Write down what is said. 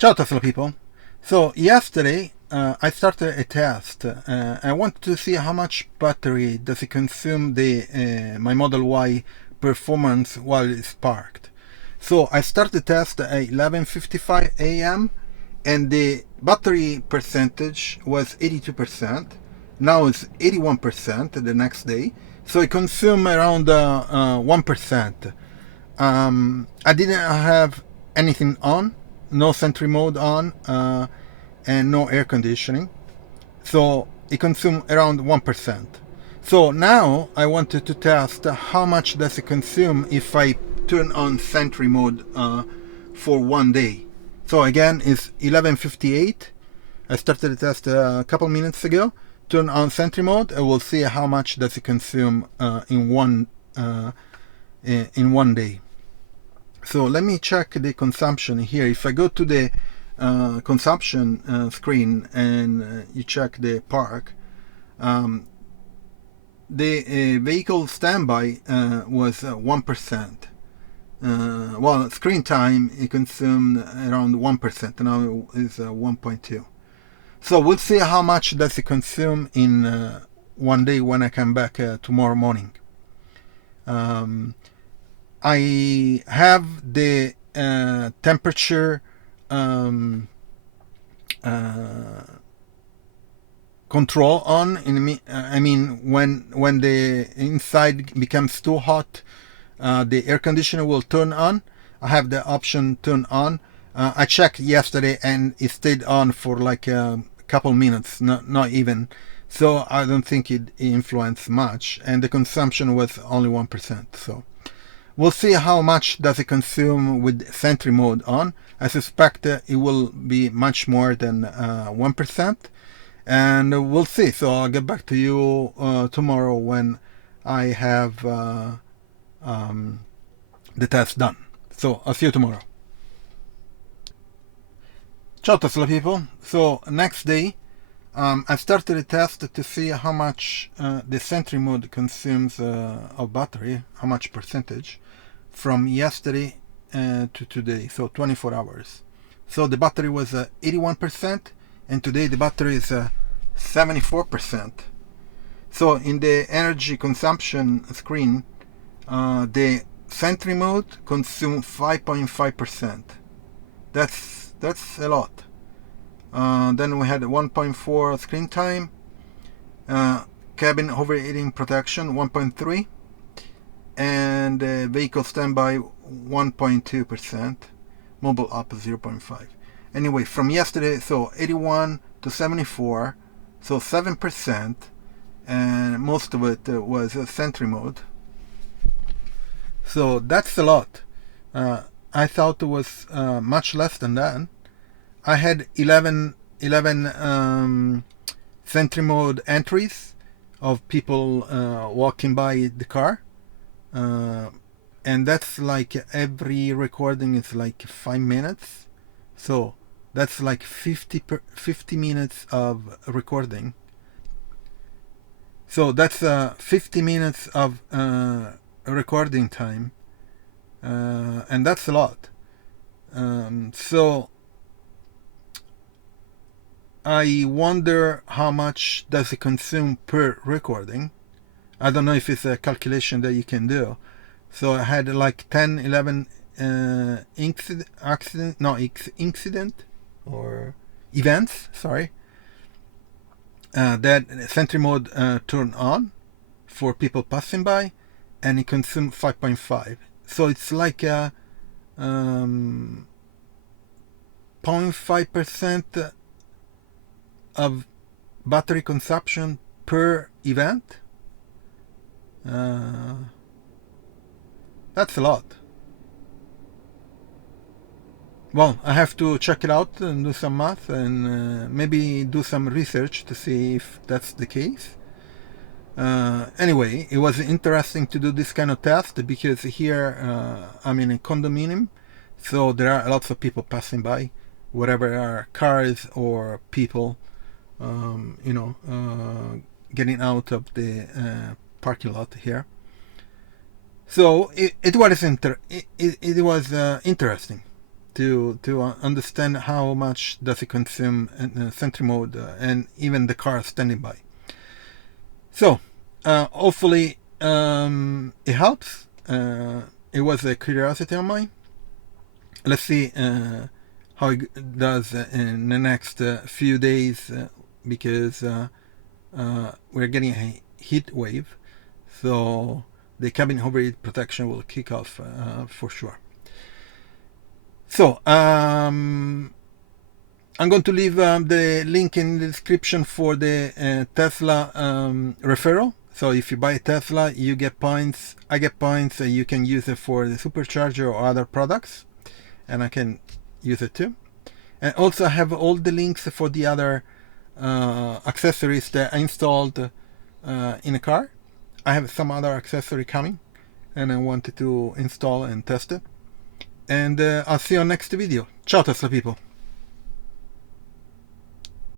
Ciao Tesla people. So yesterday I started a test. I wanted to see how much battery does it consume the my Model Y performance while it's parked. So I started the test at 11:55 a.m. and the battery percentage was 82%. Now it's 81% the next day. So it consumed around 1%. I didn't have anything on, no Sentry mode on, and no air conditioning. So it consumed around 1%. So now I wanted to test how much does it consume if I turn on Sentry mode for one day. So again, it's 11:58. I started the test a couple minutes ago. Turn on Sentry mode, and we'll see how much does it consume in one day. So let me check the consumption here. If I go to the consumption screen and you check the park, the vehicle standby was 1%. Well, screen time it consumed around 1%. Now it's 1.2. So we'll see how much does it consume in one day when I come back tomorrow morning. I have the temperature control on. I mean, when the inside becomes too hot, the air conditioner will turn on. I have the option turn on. I checked yesterday and it stayed on for like a couple minutes, not even. So I don't think it influenced much, and the consumption was only 1%. So we'll see how much does it consume with Sentry mode on. I suspect it will be much more than 1%, and we'll see. So I'll get back to you tomorrow when I have the test done. So I'll see you tomorrow. Ciao Tesla people. So next day, I started a test to see how much the Sentry mode consumes of battery, how much percentage, from yesterday to today, so 24 hours. So the battery was 81%, and today the battery is 74%. So in the energy consumption screen, the Sentry mode consumed 5.5%. That's a lot. Then we had 1.4 screen time, cabin overheating protection 1.3, and vehicle standby 1.2%, mobile up 0.5. Anyway, from yesterday, so 81 to 74, so 7%, and most of it was Sentry mode. So that's a lot. I thought it was much less than that. I had 11 Sentry mode entries of people walking by the car, and that's like every recording is like 5 minutes, so that's like 50 minutes of recording. So that's 50 minutes of recording time, and that's a lot. So I wonder how much does it consume per recording. I don't know if it's a calculation that you can do. So I had like 10, 11 incident or events, sorry, that Sentry mode turned on for people passing by, and it consumed 5.5. So it's like a 0.5% of battery consumption per event. That's a lot. Well, I have to check it out and do some math and maybe do some research to see if that's the case. Anyway, it was interesting to do this kind of test because here I'm in a condominium, so there are lots of people passing by, whatever are cars or people getting out of the parking lot here. So it was interesting. to understand how much does it consume in Sentry mode and even the car standing by. So hopefully it helps. It was a curiosity of mine. Let's see how it does in the next few days, because we're getting a heat wave, so the cabin overheat protection will kick off for sure. So I'm going to leave the link in the description for the Tesla referral. So if you buy a Tesla, you get points. I get points. You can use it for the Supercharger or other products, and I can use it too. And also I have all the links for the other accessories that I installed in a car. I have some other accessory coming, and I wanted to install and test it. And I'll see you on next video. Ciao Tesla people.